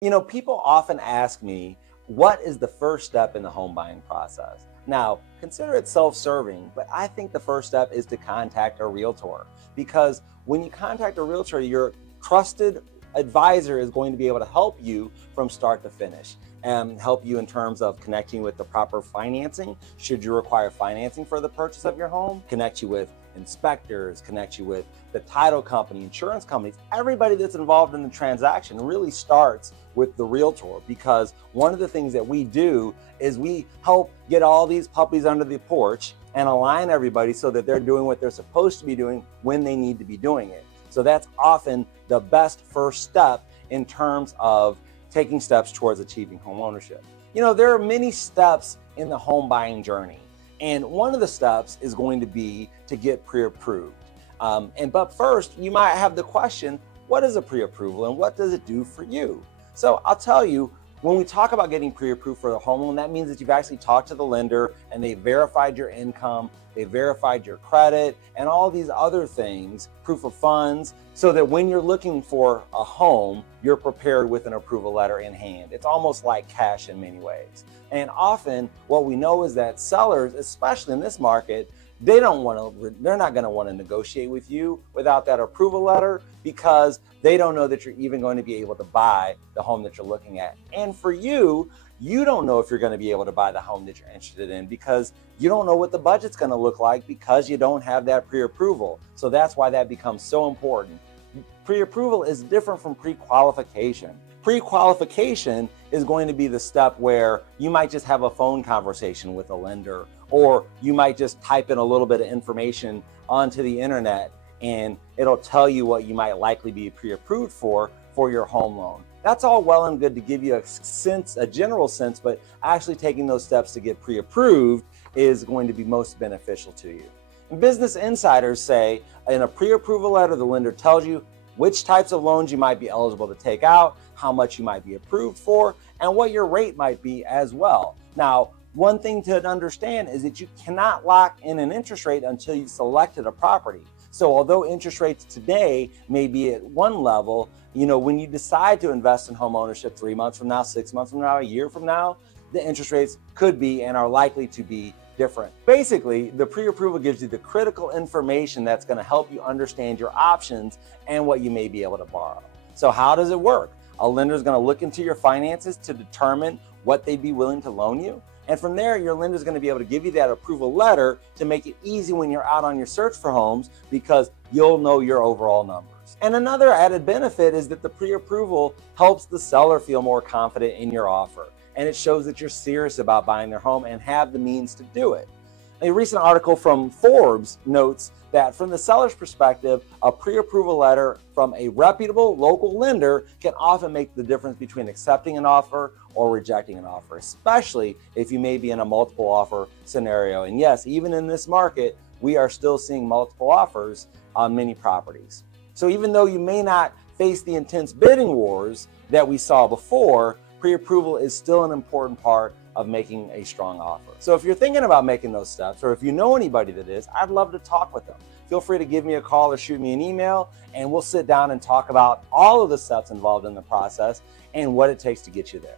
People often ask me, what is the first step in the home buying process? Now, consider it self serving, but I think the first step is to contact a realtor because when you contact a realtor, your trusted advisor is going to be able to help you from start to finish and help you in terms of connecting with the proper financing. Should you require financing for the purchase of your home, connect you with inspectors, connect you with the title company, insurance companies, everybody that's involved in the transaction really starts with the realtor because one of the things that we do is we help get all these puppies under the porch and align everybody so that they're doing what they're supposed to be doing when they need to be doing it. So that's often the best first step in terms of taking steps towards achieving home ownership. There are many steps in the home buying journey. And one of the steps is going to be to get pre-approved. But first, you might have the question, what is a pre-approval and what does it do for you? So I'll tell you, when we talk about getting pre-approved for a home loan, that means that you've actually talked to the lender and they verified your income, they verified your credit, and all these other things, proof of funds, so that when you're looking for a home, you're prepared with an approval letter in hand. It's almost like cash in many ways. And often what we know is that sellers, especially in this market, they're not going to want to negotiate with you without that approval letter because they don't know that you're even going to be able to buy the home that you're looking at. And for you, you don't know if you're going to be able to buy the home that you're interested in because you don't know what the budget's going to look like because you don't have that pre-approval. So that's why that becomes so important. Pre-approval is different from pre-qualification. Pre-qualification is going to be the step where you might just have a phone conversation with a lender, or you might just type in a little bit of information onto the internet and it'll tell you what you might likely be pre-approved for your home loan. That's all well and good to give you a general sense, but actually taking those steps to get pre-approved is going to be most beneficial to you. And Business Insiders say in a pre-approval letter, the lender tells you which types of loans you might be eligible to take out, how much you might be approved for, and what your rate might be as well. Now, one thing to understand is that you cannot lock in an interest rate until you've selected a property. So although interest rates today may be at one level, when you decide to invest in home ownership 3 months from now, 6 months from now, a year from now, the interest rates could be and are likely to be different. Basically, the pre-approval gives you the critical information that's going to help you understand your options and what you may be able to borrow. So how does it work? A lender is going to look into your finances to determine what they'd be willing to loan you. And from there, your lender is going to be able to give you that approval letter to make it easy when you're out on your search for homes because you'll know your overall numbers. And another added benefit is that the pre-approval helps the seller feel more confident in your offer. And it shows that you're serious about buying their home and have the means to do it. A recent article from Forbes notes that from the seller's perspective, a pre-approval letter from a reputable local lender can often make the difference between accepting an offer or rejecting an offer, especially if you may be in a multiple offer scenario. And yes, even in this market, we are still seeing multiple offers on many properties. So even though you may not face the intense bidding wars that we saw before, pre-approval is still an important part of making a strong offer. So if you're thinking about making those steps, or if you know anybody that is, I'd love to talk with them. Feel free to give me a call or shoot me an email, and we'll sit down and talk about all of the steps involved in the process and what it takes to get you there.